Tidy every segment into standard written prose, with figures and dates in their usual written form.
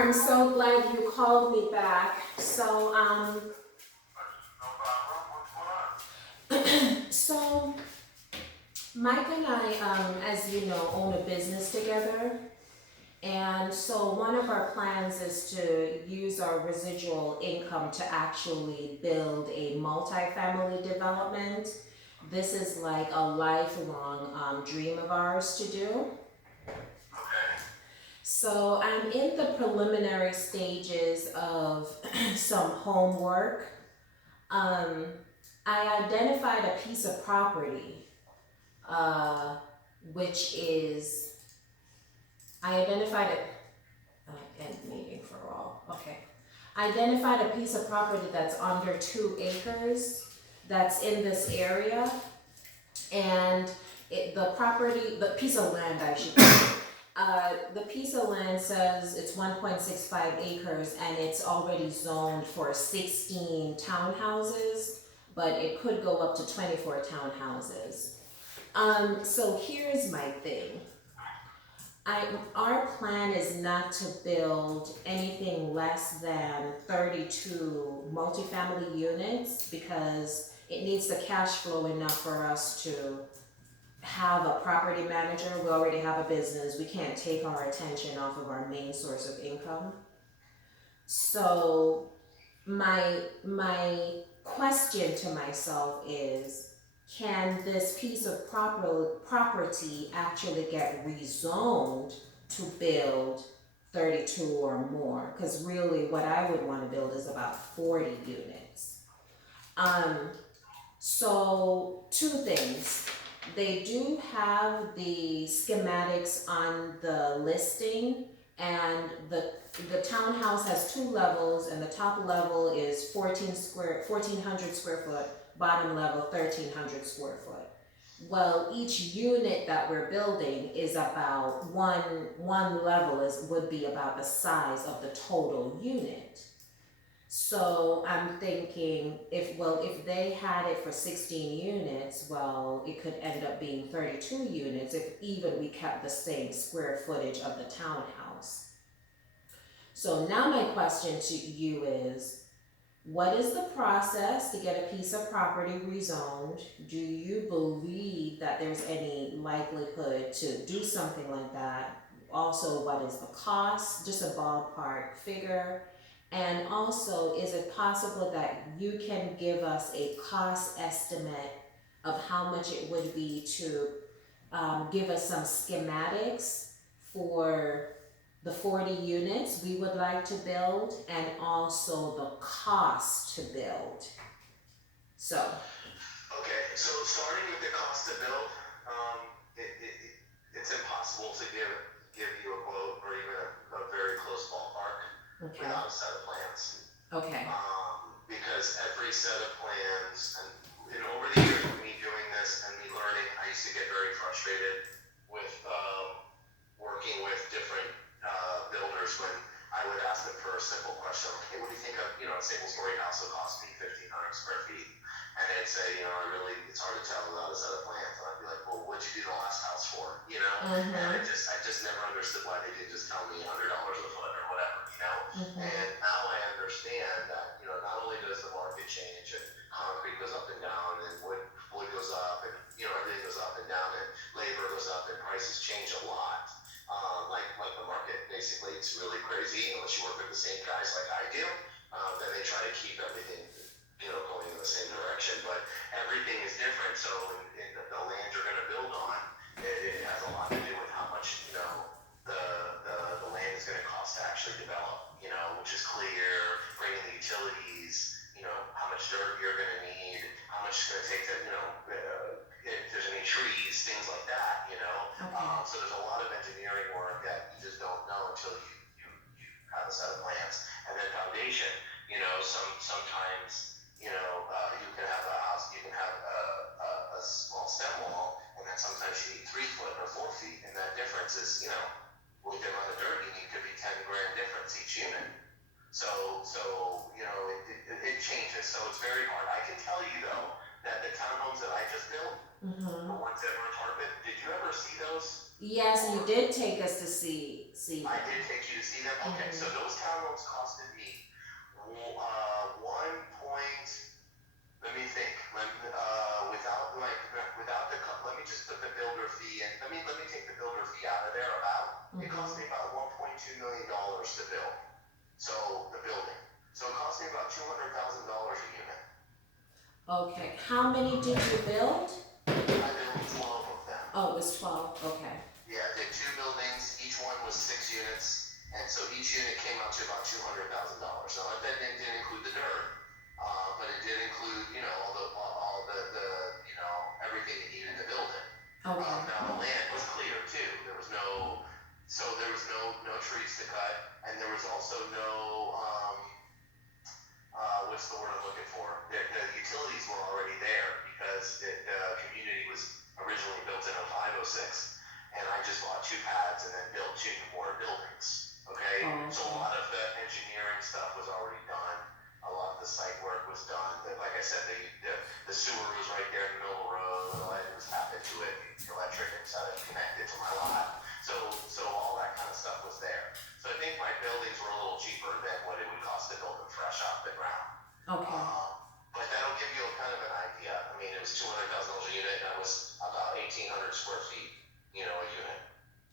I'm so glad you called me back. So Mike and I, as you know, own a business together. And so one of our plans is to use our residual income to actually build a multifamily development. This is like a lifelong dream of ours to do. So I'm in the preliminary stages of some homework. Um, I identified a piece of property, uh, which is, I identified it, end meeting for all, okay. I identified a piece of property that's under 2 acres that's in this area. And the piece of land, I should say, the piece of land says it's 1.65 acres and it's already zoned for 16 townhouses, but it could go up to 24 townhouses. So here's my thing. Our plan is not to build anything less than 32 multifamily units because it needs the cash flow enough for us to have a property manager. We already have a business. We can't take our attention off of our main source of income. So my question to myself is, can this piece of property actually get rezoned to build 32 or more? Because really what I would want to build is about 40 units. So 2 things. They do have the schematics on the listing, and the townhouse has 2 levels, and the top level is 1,400 square foot, bottom level 1,300 square foot. Well, each unit that we're building is about one level would be about the size of the total unit. So I'm thinking if they had it for 16 units, well, it could end up being 32 units if even we kept the same square footage of the townhouse. So now my question to you is, what is the process to get a piece of property rezoned? Do you believe that there's any likelihood to do something like that? Also, what is the cost? Just a ballpark figure. And also, is it possible that you can give us a cost estimate of how much it would be to give us some schematics for the 40 units we would like to build, and also the cost to build? So, Okay, so starting with the cost to build, it's impossible to give you a quote or even a very close ballpark okay, without a set of plans. okay, Because every set of plans, and over the years of me doing this and me learning, I used to get very frustrated with working with different builders when I would ask them for a simple question, like, hey, what do you think of, a single story house will cost me 1,500 square feet? And they'd say, it's hard to tell without a set of plans. And I'd be like, well, what'd you do the last house for? And I just never understood why they didn't just tell me $100 a foot or whatever. And now I understand that, not only does the market change and concrete goes up and down and wood goes up and, everything goes up and down and labor goes up and prices change a lot. Like the market, basically, it's really crazy unless you work with the same guys like I do. Then they try to keep everything, going in the same direction. But everything is different. So in the land you're going to build on, it has a lot to do with how much, the land is going to cost to actually develop, which is clear, bringing the utilities, how much dirt you're going to need, how much it's going to take to, if there's any trees, things like that, So there's a lot of engineering work that you just don't know until you have a set of plans. And then foundation, sometimes, you can have a house, you can have a small stem wall, and then sometimes you need 3 foot or 4 feet, and that difference is, with the amount of dirt you need could be 10 grand difference each unit. So it changes. So it's very hard. I can tell you though that the townhomes that I just built, the ones that were in Tarpon, did you ever see those? Yes, you Or did take us to see I them. did take you to see them. Okay, so Mhm. those townhomes costed me 1 point. Let me think. Without let me just put the builder fee in. Let me take the builder fee out of there. It cost Mhm. me about $1.2 million to build. So the building. So it cost me about $200,000 a unit. Okay. How many did you build? I built 12 of them. Oh, it was 12. Okay. Yeah, I did two buildings. Each one was 6 units, and so each unit came out to about $200,000. Now that didn't include the dirt, but it did include, all the everything you needed to build it. Okay. Now the land was clear too. There was no trees to cut, and there was also no what's the word I'm looking for? The utilities were already there because the community was originally built in 0506, and I just bought two pads and then built two more buildings. Okay, Oh, so a okay. lot of the engineering stuff was already done. A lot of the site work was done. Like I said, the sewer was right there in the middle of the road. I just tapped into it. The electric and stuff connected to my lot. So all that kind of stuff was there. So I think my buildings were a little cheaper than what it would cost to build them fresh off the ground. Okay. But that'll give you kind of an idea. I mean, it was $200,000 a unit, and that was about 1,800 square feet, a unit.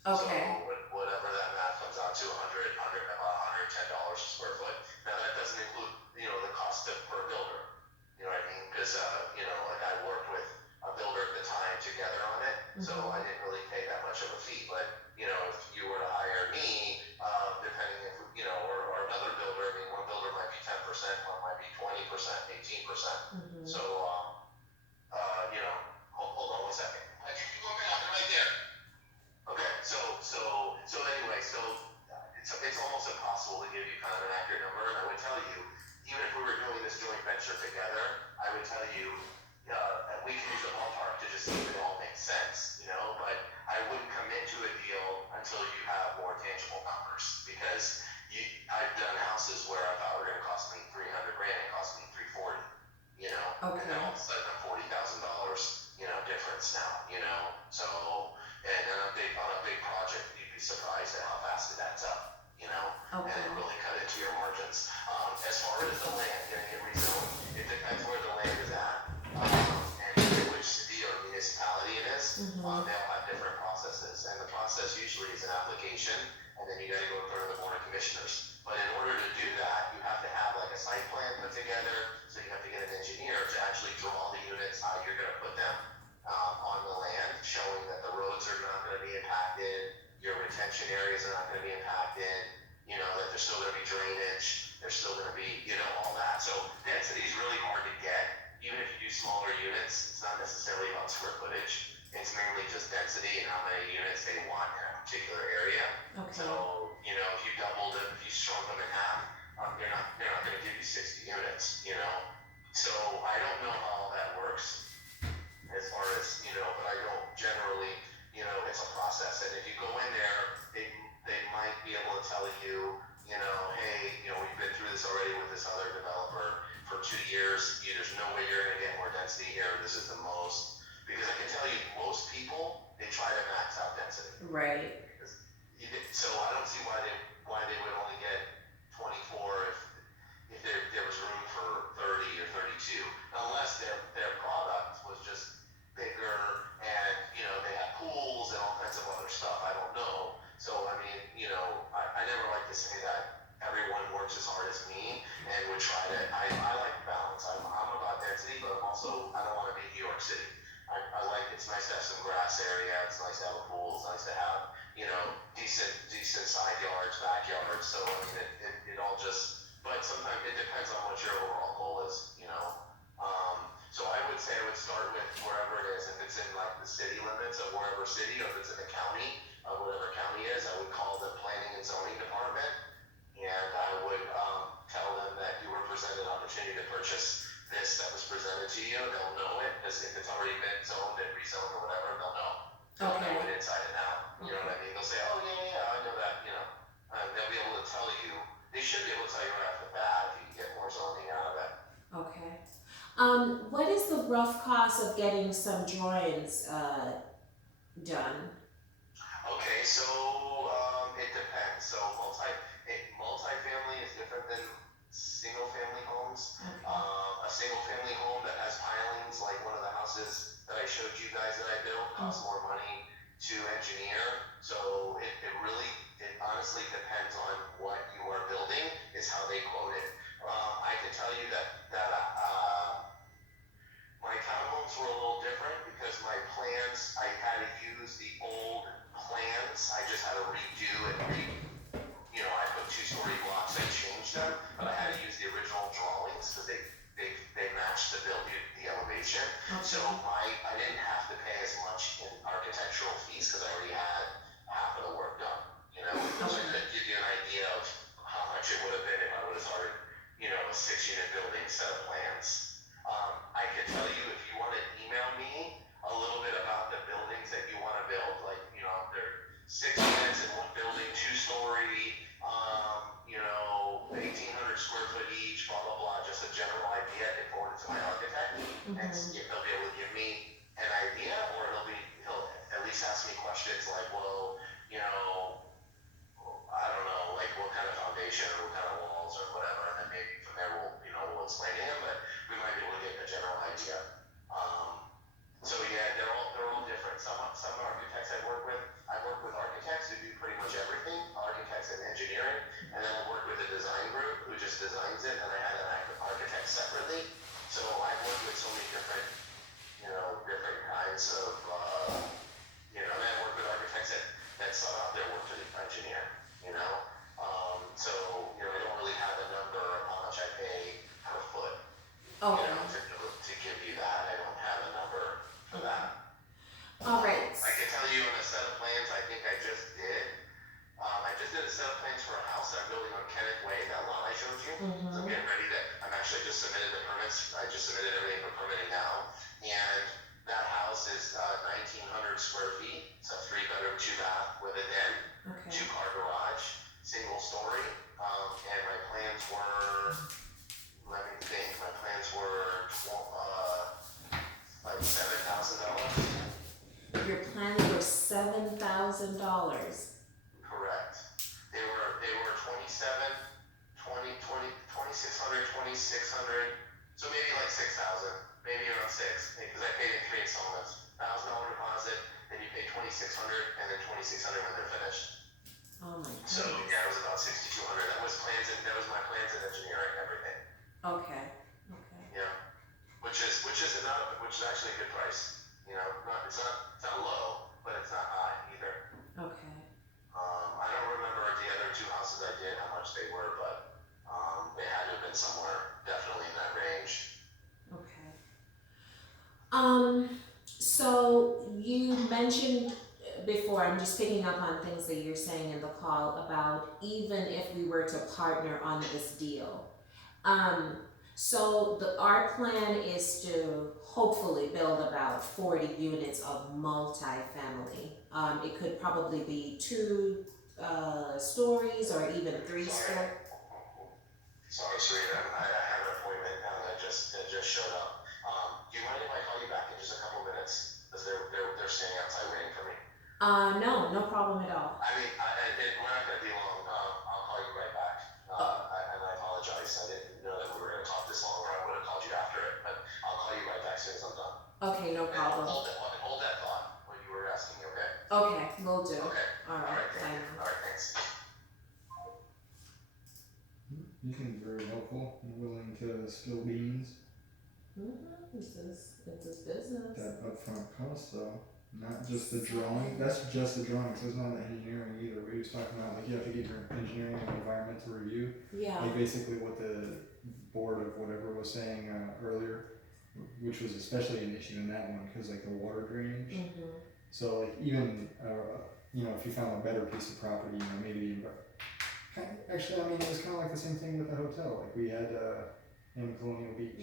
So Okay. whatever that math comes out to, 100, about $110 a square foot. Now that doesn't include, the cost per builder. You know what I mean? Because like I worked with a builder at the time together on it, so I didn't really pay that much of a fee. But if you were to hire me, depending if or another builder, I mean, one builder might be 10%, one might be 20%, 18%. Mhm. So hold on one second. I can keep looking at it right there. Okay, so anyway, it's almost impossible to give you kind of an accurate number, and I would tell you, even if we were doing this joint venture together, I would tell you, we can use a ballpark to just see if it all makes sense, but I wouldn't commit to a deal until you have more tangible numbers, because I've done houses where I thought were going to cost me 300 grand, it cost me 340, and then all Okay. of a sudden I'm $40,000, difference now, so. And on a big project, you'd be surprised at how fast it adds up, and it Okay. really cut into your margins. As far as the land, getting it rezoned, it depends where the land is at, and which city or municipality it is. Mhm. They'll have different processes, and the process usually is an application, and then you got to go in front of the board of commissioners. But in order to do that, you have to have like a site plan put together, so you have to get an engineer to actually draw the units, how you're going to put them on the land, showing that the roads are not going to be impacted, your retention areas are not going to be impacted, that there's still going to be drainage, there's still going to be, all that. So density is really hard to get. Even if you do smaller units, it's not necessarily about square footage. It's mainly just density and how many units they want in a particular area. Okay. So, if you doubled it, if you shrunk them in half, they're not going to give you 60 units, So I don't know how all that works as far as, but I don't generally, it's a process. And if you go in there, they might be able to tell you, hey, we've been through this already with this other developer for 2 years. There's no way you're going to get more density here. This is the most. Because I can tell you, most people, they try to max out density. Right. So I don't see why they would only get 24 if there was room for 30 or 32, unless their product was just bigger and they have pools and all kinds of other stuff. I don't know. So I mean, I never like to say that everyone works as hard as me and would try to. I like balance. I'm about density, but I don't want to be New York City. I like it's nice to have some grass area. It's nice to have a pool. It's nice to have decent side yards, backyards. So I mean, it all just. But sometimes it depends on what your overall goal is. So I would say I would start with wherever it is. If it's in like the city limits of wherever city, or if it's in the county of whatever county is, I would call the planning and zoning department, and I would tell them that you were presented an opportunity to purchase this that was presented to you. They'll know it, because if it's already been zoned and rezoned or whatever, they'll know. They'll know it Okay. inside and out. You know what I mean? They'll say, oh yeah, I know that. They'll be able to tell you. They should be able to tell you right off the bat if you can get more zoning out of it. Okay. What is the rough cost of getting some drawings done? so it depends. So multifamily is different than single family homes. A single family home that has pilings, like one of the houses that I showed you guys that I built, costs more money to engineer. So it honestly depends on what you are building, is how they quote it. I can tell you that my townhomes were a little different because my plans, I had to use the old plans. I just had to redo and I put 2-story blocks, I changed them, but I had to use the original drawings because they matched the elevation. Okay. So I didn't have to pay as much in architectural fees because I already had half of the work done. So I could give you an idea of how much it would have been if I would have started, a 6-unit building set of plans. I can tell you if you want to email me a little bit about the buildings that you want to build, like, they're 6 units in one building, 2-story, 1,800 square foot each, blah, blah, blah, just a general idea. I can forward it to my architect, and see if they'll be able to give me an idea, or he'll at least ask me questions like, well, I don't know, like what kind of foundation or what kind of walls or whatever, and then maybe from there we'll explain to him, but we might be able to get a general idea. So yeah, they're all different. Some architects I work with architects who do pretty much everything, architects and engineering, and then I work with a design group who just designs it, and I had an architect separately. So I work with so many different kinds of, and I work with architects that sub out their work to the engineer, so, I don't really have a number of how much I pay per foot, Okay. to give you that. I don't have a number for that. All right. I can tell you on a set of plans I think I just did. I just did a set of plans for a house I'm building on Kenneth Way, that lot I showed you. So I'm getting ready I'm actually just submitted the permits. I just submitted everything for permitting now. And that house is 1,900 square feet. It's a 3-bedroom, 2-bath with a den, 2-car garage, single story. And my plans were, let me think, like $7,000. Your plans were $7,000. Correct. They were 2,600, so maybe like 6,000, maybe around 6, because I paid in 3 installments. $1,000 deposit, then you pay 2,600, and then 2,600 when they're finished. Oh my goodness. So yeah, it was about 6,200. That was my plans and engineering and everything. Okay. Yeah, which is actually a good price. It's not low, but it's not high either. Okay. I don't remember the other 2 houses I did how much they were, but they had to have been somewhere definitely in that range. Okay. So you mentioned before, I'm just picking up on things that you're saying in the call about even if we were to partner on this deal. So our plan is to hopefully build about 40 units of multifamily. It could probably be 2 stories or even 3 stories. Sorry, Serena, I have an appointment that just showed up. Do you mind if I call you back in just a couple minutes? Because they're standing outside waiting for me. No problem at all. I mean, we're not going to be long. I'll call you right back. And I apologize. I didn't know that we were going to talk this long, or I would have called you after it. But I'll call you right back as soon as I'm done. Okay, no problem. Hold that thought when you were asking me, okay? Okay, will do. Okay. All right, thank you. All right, thanks. You seem very helpful and willing to spill beans. It's his business. That upfront cost though, not just the drawing. That's just the drawing, so it's not the engineering either. We was talking about like you have to get your engineering and environmental review. Yeah. Like basically what the board of whatever was saying earlier, which was especially an issue in that one because like the water drainage. So like even if you found a better piece of property, maybe. Actually, I mean, it was kind of like the same thing with the hotel. Like we had in Colonial Beach,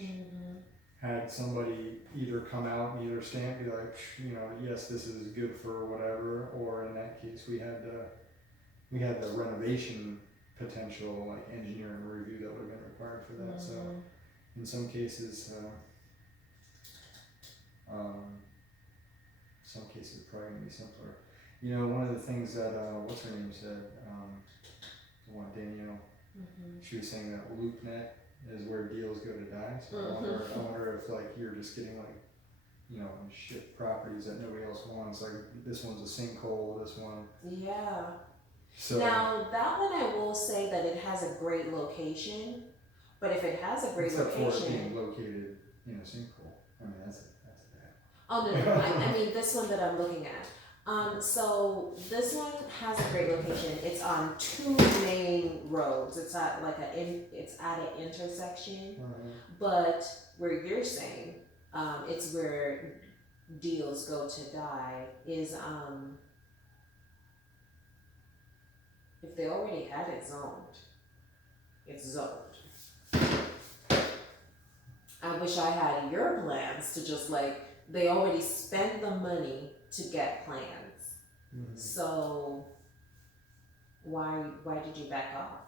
had somebody either come out and either stamp, be like, yes, this is good for whatever, or in that case, we had the renovation potential, like engineering review that would have been required for that. So, in some cases, probably gonna be simpler. You know, one of the things that what's her name said, the one Danielle, she was saying that LoopNet is where deals go to die. So I wonder if like you're just getting like, you know, shit properties that nobody else wants. Like this one's a sinkhole, this one. Yeah. So Now, that one I will say that it has a great location, but if it has a great except for it being location, located in a sinkhole. I mean that's bad. oh no, I mean this one that I'm looking at. So this one has a great location. It's on two main roads. It's at like it's at an intersection, but where you're saying, it's where deals go to die is if they already had it zoned, it's zoned. I wish I had your plans to just like, they already spent the money to get plans. So why did you back off?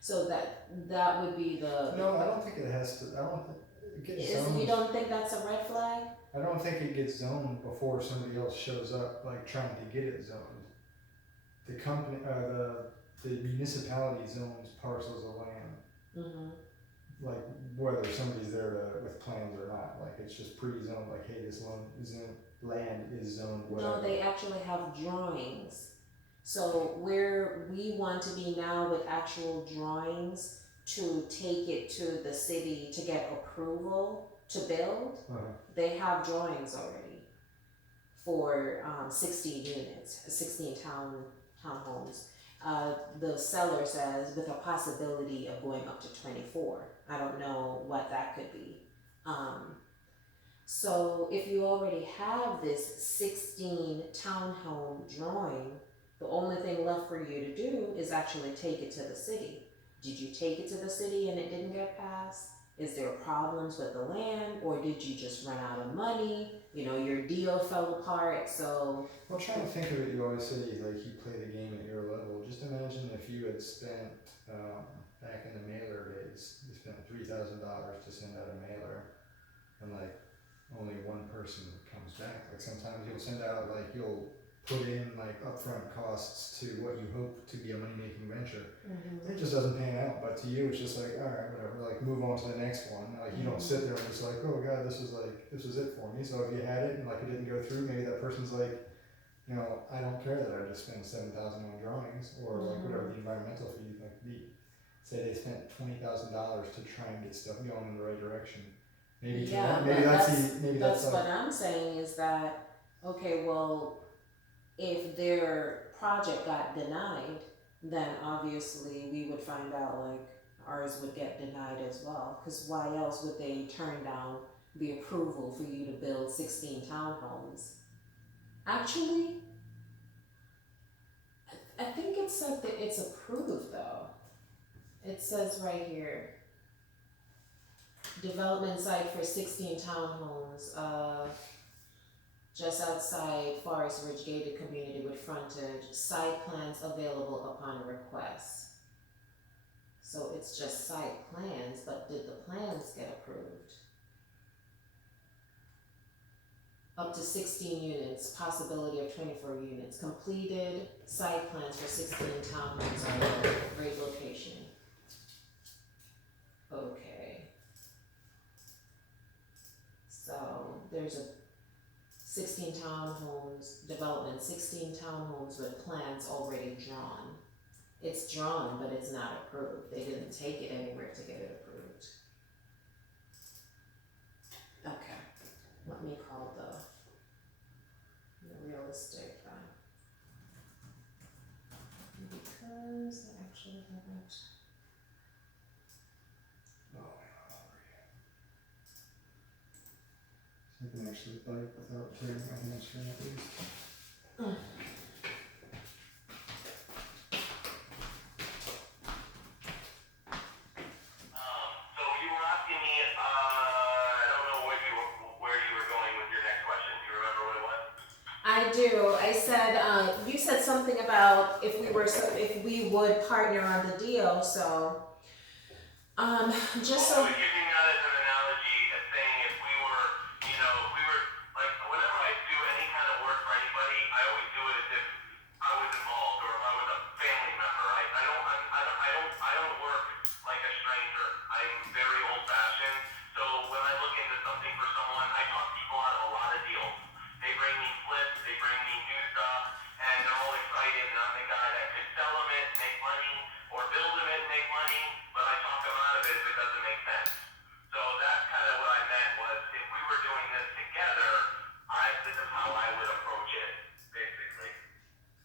So that would be the. No, I don't think it has to. I don't think it gets zoned. You don't think that's a red flag? I don't think it gets zoned before somebody else shows up, like trying to get it zoned. The company, the municipality zones parcels of land. Like whether somebody's there with plans or not, like it's just pre-zoned. Like, hey, this land is zoned. Whatever. No, they actually have drawings. So where we want to be now with actual drawings to take it to the city to get approval to build, they have drawings already for 16 units, 16 townhomes. The seller says with a possibility of going up to 24. I don't know what that could be. So if you already have this 16 townhome drawing, the only thing left for you to do is actually take it to the city. Did you take it to the city and it didn't get passed? Is there problems with the land, or did you just run out of money? You know, your deal fell apart, so. Well, trying to think of it, you always say like you play the game at your level. Just imagine if you had spent, back in the mailer days, you spent $3,000 to send out a mailer, and like only one person comes back. Like sometimes you'll send out, like you'll put in like upfront costs to what you hope to be a money-making venture. It just doesn't pan out, but to you it's just like, all right, whatever, like move on to the next one. Like you don't sit there and just like, oh god, this was it for me. So if you had it and like it didn't go through, maybe that person's like, you know, I don't care that I just spent $7,000 on drawings, or like whatever the environmental fee might be. Say they spent $20,000 to try and get stuff going in the right direction. Maybe that's what I'm saying is that, okay, well, if their project got denied, then obviously we would find out like ours would get denied as well. Because why else would they turn down the approval for you to build 16 townhomes? Actually, I think it said that it's approved though. It says right here, development site for 16 townhomes, just outside Forest Ridge gated community with frontage, site plans available upon request. So it's just site plans, but did the plans get approved? Up to 16 units, possibility of 24 units. Completed site plans for 16 townhomes are available. Great location. Okay. So there's a 16 townhomes development, 16 townhomes with plans already drawn. It's drawn, but it's not approved. They didn't take it anywhere to get it approved. Okay, let me call the realistic because I actually haven't. I can actually bite without tearing my hamstring at least. So you were asking me, I don't know where you were going with your next question. Do you remember what it was? I do. I said you said something about if we would partner on the deal. So just so. I was using that as an analogy, as saying if we were, like whenever I do any kind of work for anybody, together, this is how I would approach it, basically.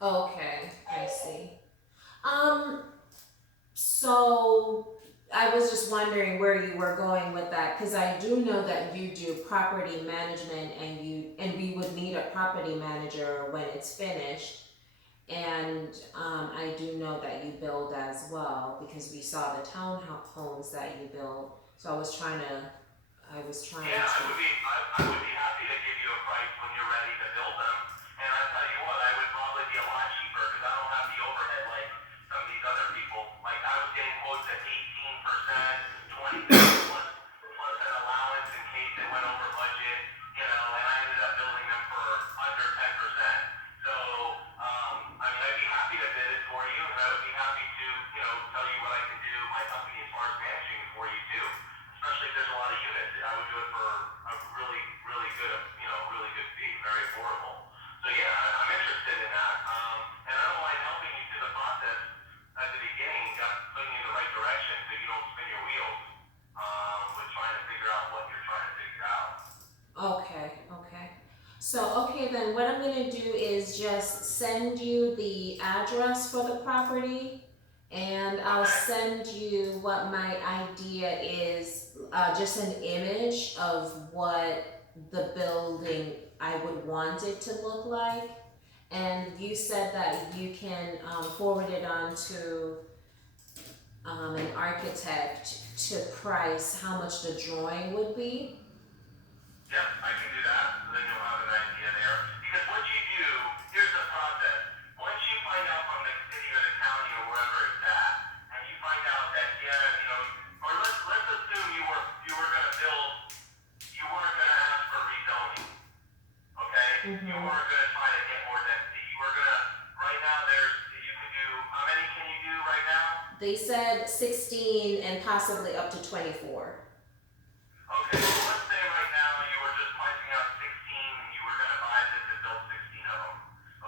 Okay, I see. Um, so I was just wondering where you were going with that, because I do know that you do property management and we would need a property manager when it's finished. And I do know that you build as well because we saw the townhomes that you build. So I was trying Yeah, to. I would be happy to give you a price when you're ready to build them. And I tell you what, I would probably be a lot cheaper because I don't have the overhead like some of these other people. Like I was getting quotes at 18%, 20% plus an allowance in case it went over budget, and I ended up building them for under 10%. So, I mean, I'd be happy to bid it for you, and I would be happy to, tell you what I can do, my company as far as managing it for you too. Especially if there's a lot of units, I would do it for a really, really good fee, very affordable. So yeah, I'm interested in that, and I don't mind helping you through the process at the beginning, putting you in the right direction so you don't spin your wheels with trying to figure out what you're trying to figure out. Okay, okay. So, okay, then what I'm gonna do is just send you the address for the property and I'll Okay. send you what my idea is, just an image of what the building I would want it to look like. And you said that you can forward it on to an architect to price how much the drawing would be. Yep, I can do that, so then you'll have an idea there. Because what you do, here's the process. Once you find out from the city or the county or wherever it's at, and you find out that, yeah, or let's assume you were gonna build, you weren't gonna ask for rezoning, okay? You Mm-hmm. weren't gonna try to get more density. You were gonna, right now you can do, how many can you do right now? They said 16 and possibly up to 24. Okay, so let's say right now you were just pricing out 16, you were going to buy this and build 16 of them.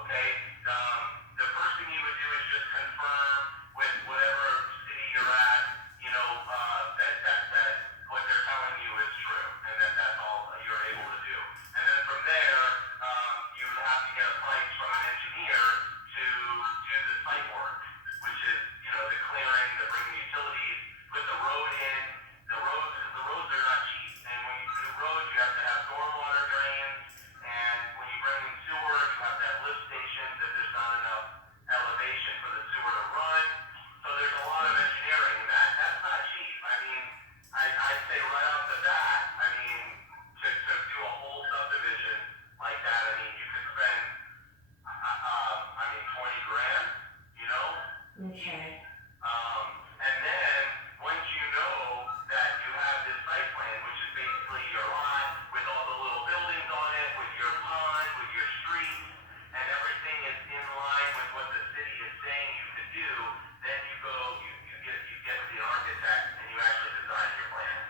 Okay? The first thing you would do is just confirm with whatever city you're at, that what they're telling you is true, and that's all you're able to do. And then from there, you would have to get a price from an engineer to do the site work, which is, the clearing, the bringing utilities, put the road in, the roads are not cheap, and when you do roads, you have to have stormwater drains, and when you bring in sewer, you have to have lift stations if there's not enough elevation for the sewer to run. So there's a lot of engineering, and that's not cheap. I mean, I'd say right off the bat, I mean, to do a whole subdivision like that, I mean, you could spend, 20 grand, Okay. and then once you know that you have this site plan, which is basically your lot with all the little buildings on it, with your pond, with your streets, and everything is in line with what the city is saying you could do, then you get with the architect and you actually design your plans.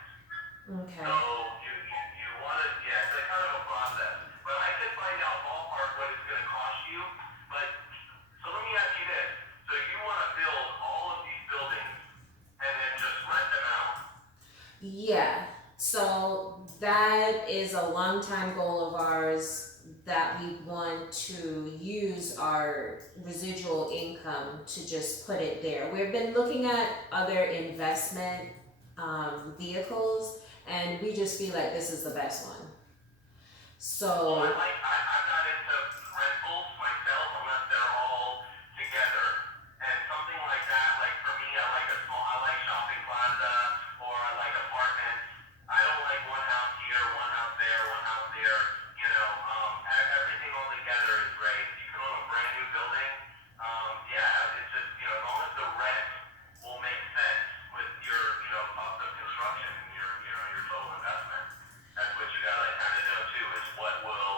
Okay. So you want to, yeah, it's a kind of a process. But I can find out ballpark what it's going to cost you. But so let me ask you this: so you want to build all of these buildings and then just rent them out? Yeah. So that is a long time goal of ours that we want to use our residual income to just put it there. We've been looking at other investment vehicles and we just feel like this is the best one. Well, So, I'm not into rentals myself unless they're all together. And something like that, like for me, I like shopping plaza or I like apartments. I don't like one house here, one house there, one house there. Everything all together is great. If you can own a brand new building, yeah, it's just, as long as the rent will make sense with your, cost of construction and your total investment. That's what you gotta kind of know too, is what will,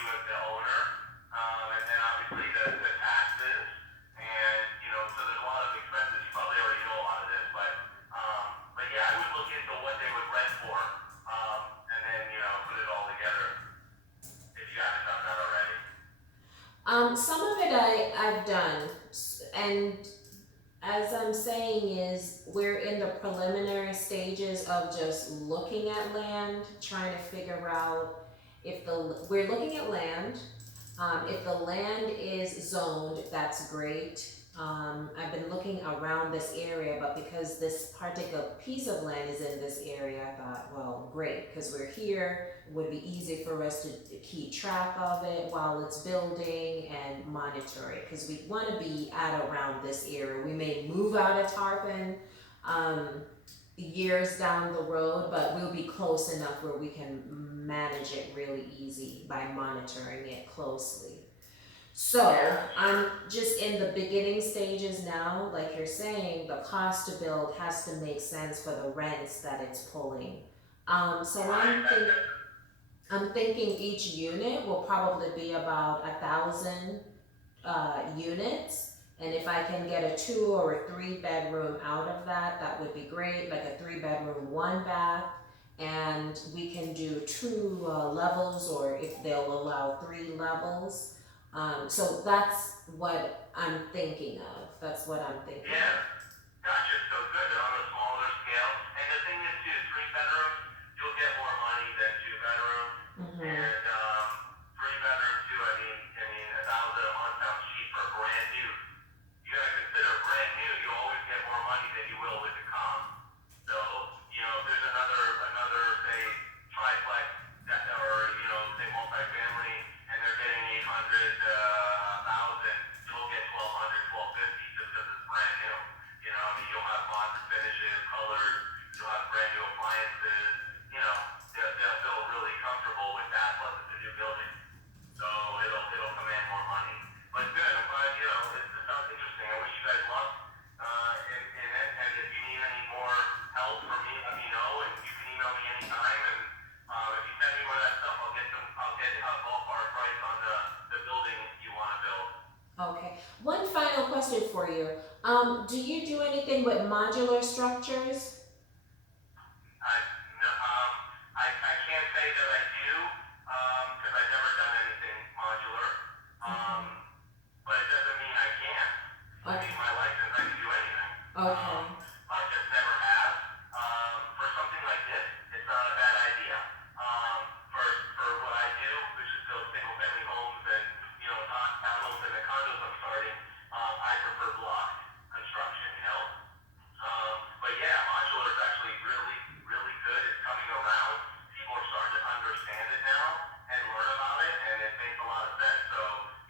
you as the owner, and then obviously the taxes, and so there's a lot of expenses. You probably already know a lot of this, but yeah, I would look into what they would rent for, and then put it all together if you haven't done that already. Some of it I've done, and as I'm saying is we're in the preliminary stages of just looking at land, trying to figure out if we're looking at land. If the land is zoned, that's great. I've been looking around this area, but because this particular piece of land is in this area, I thought, well, great, because we're here, it would be easy for us to keep track of it while it's building and monitor it, because we want to be at around this area. We may move out of Tarpon years down the road, but we'll be close enough where we can manage it really easy by monitoring it closely. So I'm just in the beginning stages now. Like you're saying, the cost to build has to make sense for the rents that it's pulling. So I'm thinking each unit will probably be about 1,000 units. And if I can get a 2 or a 3 bedroom out of that, that would be great. Like a 3 bedroom, 1 bath. And we can do 2 levels, or if they'll allow 3 levels. So that's what I'm thinking of. That's what I'm thinking of. Yeah, gotcha. So good. They're on a smaller scale. And the thing is, too, 3 bedrooms, you'll get more money than 2 bedrooms. And 3 bedrooms too. I mean, 1,000 a month sounds cheap for brand new. You gotta consider brand new. You always get more money than you will with the comp. So if there's another say triplex that, or say multifamily, and they're getting 800, 1,000, you'll get 1,200, 1,250 just because it's brand new. I mean, you'll have modern finishes, colors. You'll have brand new appliances. They'll feel really comfortable with that. Plus, it's a new building, so it'll command more money. But good. I'm glad. It sounds interesting. I wish you guys luck in it. And if you need any more help from me, let me know. And you can email me anytime. And if you send me more of that stuff, I'll get a ballpark price on the building you want to build. Okay. One final question for you. Do you do anything with modular structures? No, I can't say that I do, because I've never done anything modular. But it doesn't mean I can't. I mean, my license, I can do anything. Okay. I just never have. For something like this, it's not a bad idea. For what I do, which is build single family homes and townhomes and the condos I'm starting, I prefer block construction. But yeah, modular is actually really, really good. It's coming around. People are starting to understand it now and learn about it, and it makes a lot of sense. So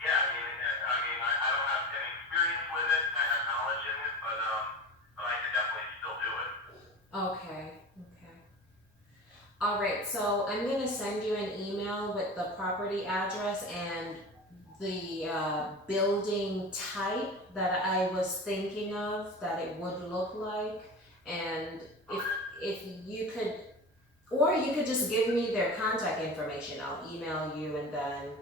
yeah, I don't have any experience with it. I have knowledge in it, but I can definitely still do it. Okay. All right. So I'm gonna send you an email with the property address and the building type that I was thinking of that it would look like, and if you could, or you could just give me their contact information. I'll email you, and then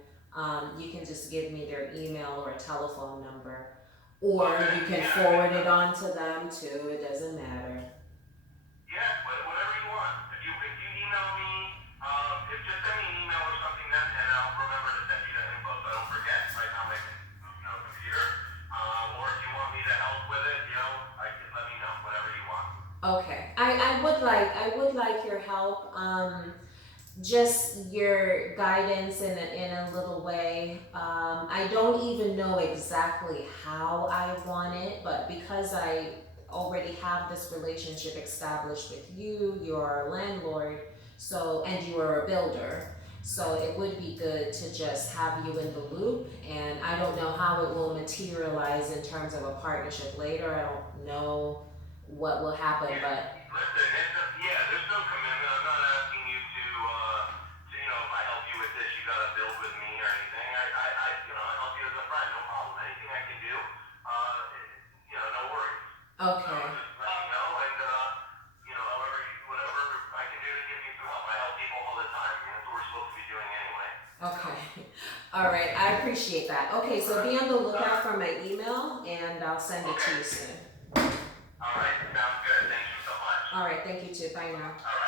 you can just give me their email or telephone number, or you can forward it on to them too. It doesn't matter. Yeah, whatever you want. If you email me, just send me an email or something then, and I'll remember to send you the info so I don't forget right now my computer. Or if you want me to help with it, let me know. Whatever you want. Okay, I would like your help. Just your guidance in a little way. I don't even know exactly how I want it, but because I already have this relationship established with you, you're a landlord, and you are a builder. So it would be good to just have you in the loop, and I don't know how it will materialize in terms of a partnership later. I don't know what will happen, but Listen, there's no commitment. I'm not asking you to if I help you with this, you gotta build with me or anything. I help you as a friend, no problem. Anything I can do, no worries. okay. Just let me know, and whatever I can do to give you some help. I help people all the time. That's what we're supposed to be doing anyway. Okay. All right, I appreciate that. Okay, so be on the lookout for my email and I'll send it to you soon. All right, sounds good. Thank you so much. All right, thank you too. Bye now. All right.